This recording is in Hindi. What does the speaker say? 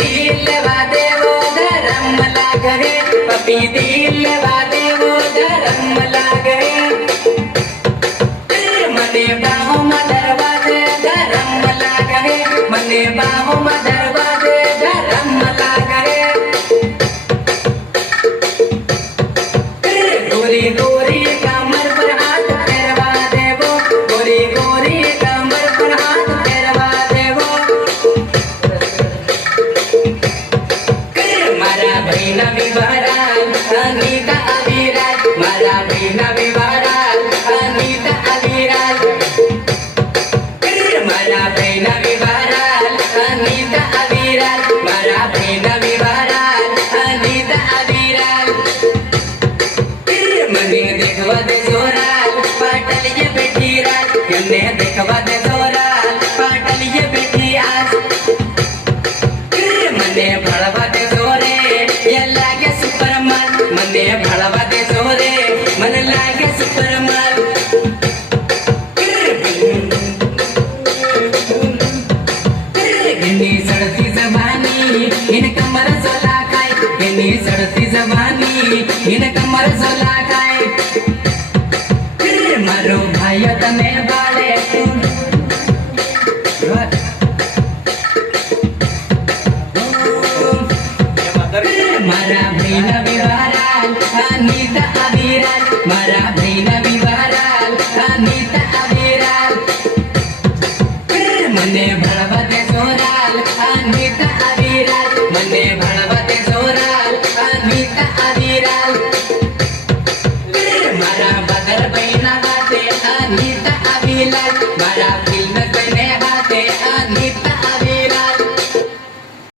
दिल वादे वो धर्म लागे पपी दिल वादे वो धर्म लागे मने बाहों में दरवाजे धर्म लागे मने बाहों में दरवाजे धर्म लागे गोरी गोरी कमर पर हाथ फेरवा देवो गोरी गोरी कमर पर हाथ फेरवा देवो मारा भैना विवाराल अनीता अविराज मारा भैना विवाराल अनीता अविराज मारा भैना विवाराल अनीता अविराज मारा भैना विवाराल अनीता अविराज मने देखवा दे जोराल पाटल ये बेटी राज मने देखवा दे जोराल पाटल ये बेटी आज मने भड़वा दे जोरे ये लागे सुपरमैन मने भड़वा दे जोरे मन लागे सुपरमैन इन्हीं सड़ती जवानी इन कमर सोला खाए इन्हीं सड़ती जवानी इन कमर सोला खाए मारो भाई तने बाले मारा भैना विवाराल अनीता अविराज मारा भैना विवाराल अनीता अविराज मने भड़वा दे जोराल अनीता अविराज मने भड़वा दे जोराल अनीता अविराज